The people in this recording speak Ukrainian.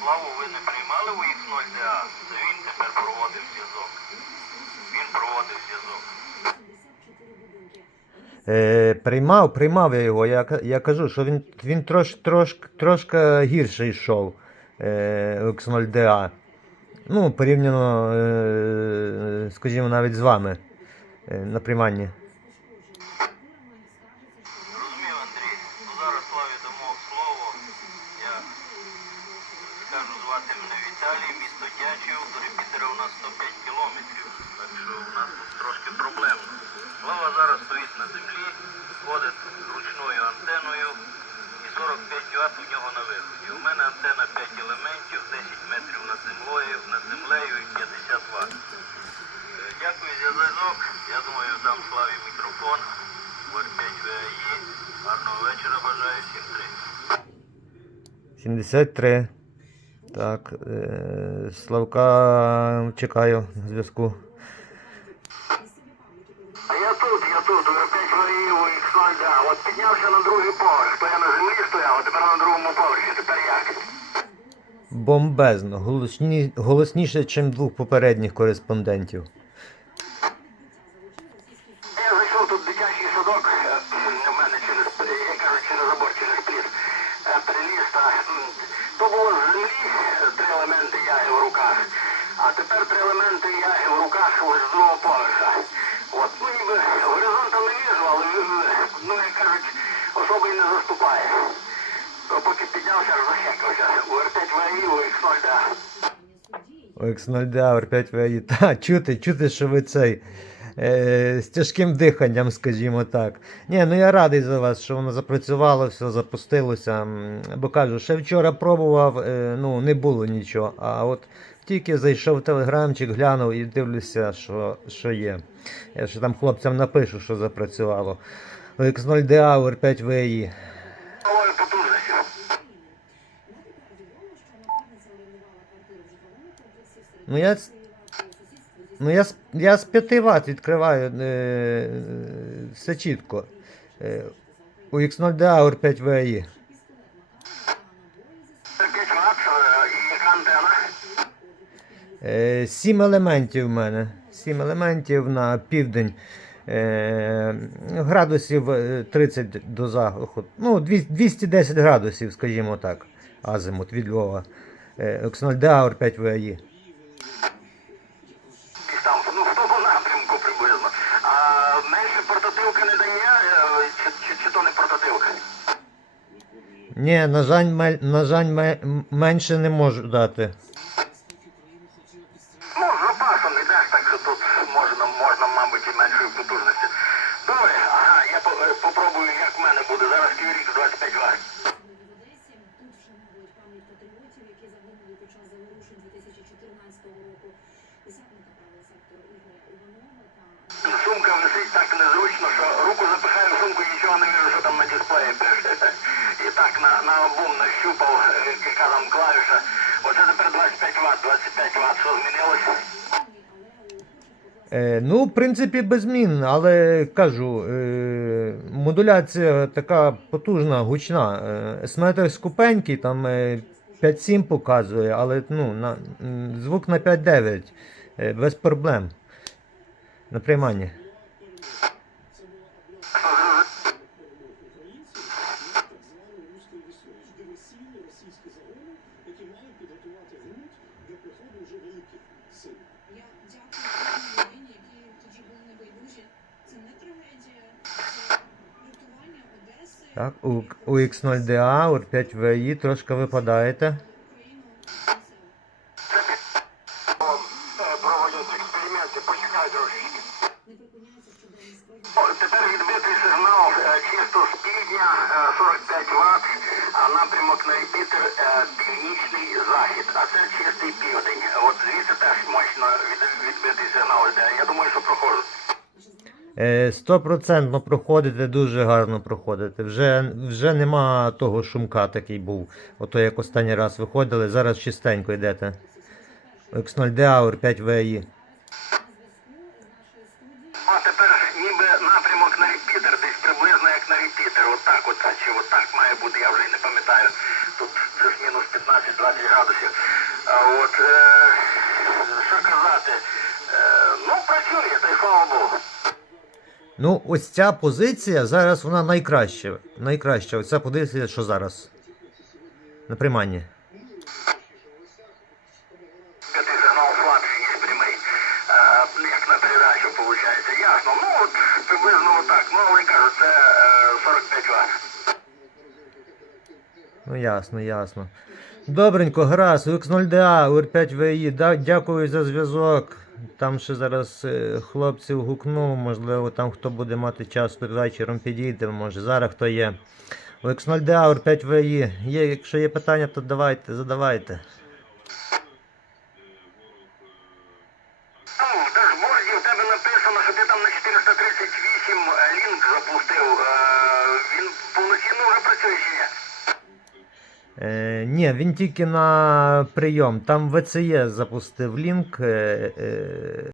Славу ви не приймали у X0DA? Це він тепер проводив зв'язок. Він проводив зв'язок. Е, приймав, приймав я його. Я, ка- я кажу, що він, він трош, трош, трошки гірше йшов е, X0DA. Ну, порівняно, е, скажімо, навіть з вами е, на прийманні. Розумів, Андрій. Ну зараз Славі дамо слово. Я скажу звати мене Віталій, місто Дячів, до репітера у нас 105 кілометрів. Так що у нас тут трошки проблемно. Слава зараз стоїть на землі, ходить ручною антеною і 45 Вт у нього на виході. У мене антена 5 елементів, 10 метрів над землею, над землею і 50 Вт. Е, Дякую за зв'язок. Я думаю, дам Славі мікрофон. В5 ВАІ. Гарного вечора бажаю всім три. 73. Так, е, Славка чекаю на зв'язку. А я тут, я тут, у 5 ворів, X0, да. От піднявся на другий поверх, то я на землі стояв, а тепер на другому поверхі, тепер як? Бомбезно, голосні, голосніше, ніж двох попередніх кореспондентів. Я зайшов тут в дитячий садок, е, у мене через, я кажу, через забор, через пліт, е, переліз, та, то було з землі елементи яги в руках, а тепер три елементи яги в руках другого поверха. От, ну ніби горизонта не вижу, але, е, ну, як кажуть, особи не заступає. Поки піднявся, аж захекався. У РТ ВАІ, у X0, да. X0 5 VI. Та, чути, чути, що ви цей. Е, з тяжким диханням, скажімо так. Ні, ну я радий за вас, що воно запрацювало, все запустилося. Бо кажу, ще вчора пробував, е, ну не було нічого. А от тільки зайшов в телеграмчик, глянув і дивлюся, що, що є. Я ще там хлопцям напишу, що запрацювало. X0 Hour 5 VI. Ну я, ну, я, з- я з 5 Вт відкриваю е, е, все чітко. Е, у X0 Hour 5 VI. 5 Вт і? Е, Сім елементів в мене. Сім елементів на південь. Е, градусів е, 30 до заходу. Ну, 200 210 градусів, скажімо так. Азимут від Львова. Е, X0 Hour 5 VI. Десь там, ну в тому приблизно. А менше портативка не дає, е, чи, чи, чи то не портативка? Ні, на жаль, на жаль, менше не можу дати. Ну, з запасом йдеш, так що тут можна, можна, мабуть, і меншої потужності. Добре, ага, я по, е, попробую, як в мене буде. Зараз QRX 25 Вт. Сумка висить так незручно, що руку запихаю в сумку і нічого не вижу, що там на дисплеї пише. І так на, на обум нащупав, е, яка там клавіша. Оце тепер 25 Вт, 25 Вт, що змінилося? Е, ну, в принципі, без змін, але кажу, е, модуляція така потужна, гучна. Е, есметр скупенький, там е, 5.7 показує, але ну, на, звук на 5.9 е, без проблем. На прийманні. Я дякую тим які тоді були небайдужі. Це не трагедія, Одеси, Так, у, у X0DA, у 5 VI трошки випадаєте. Тепер відбитий сигнал е, чисто з півдня е, 45 Вт, а напрямок на репітер е, північний захід, а це чистий південь. От звідси теж мощно відбитий сигнал йде. Я думаю, що проходить. Е, Стопроцентно проходите, дуже гарно проходите. Вже, вже нема того шумка такий був. Ото як останній раз виходили, зараз чистенько йдете. X0 Hour 5 VI. А тепер ніби напрямок на репітер, десь приблизно як на. От має бути, я вже й не пам'ятаю. Тут плюс-мінус 15 20 градусів. А от, е, що казати, е, ну працює, та й слава Богу. Ну, ось ця позиція зараз вона найкраща. Найкраща. Ось ця позиція, що зараз. На прийманні. Е. Ясно. Ну, от приблизно отак. Ну, але кажу, це е, 45 Вт. Ну ясно, ясно. Добренько, гаразд, UX0DA, UR5VI, дякую за зв'язок. Там ще зараз е, хлопців гукну, можливо, там хто буде мати час, то вечором підійде, може зараз хто є. UX0DA, UR5VI. Є, якщо є питання, то давайте, задавайте. В дашборді в тебе написано, що ти там на 438 лінк запустив. Е, він повноцінно вже працює чи ні? Е, ні, він тільки на прийом. Там ВЦЄ запустив лінк. Е, е,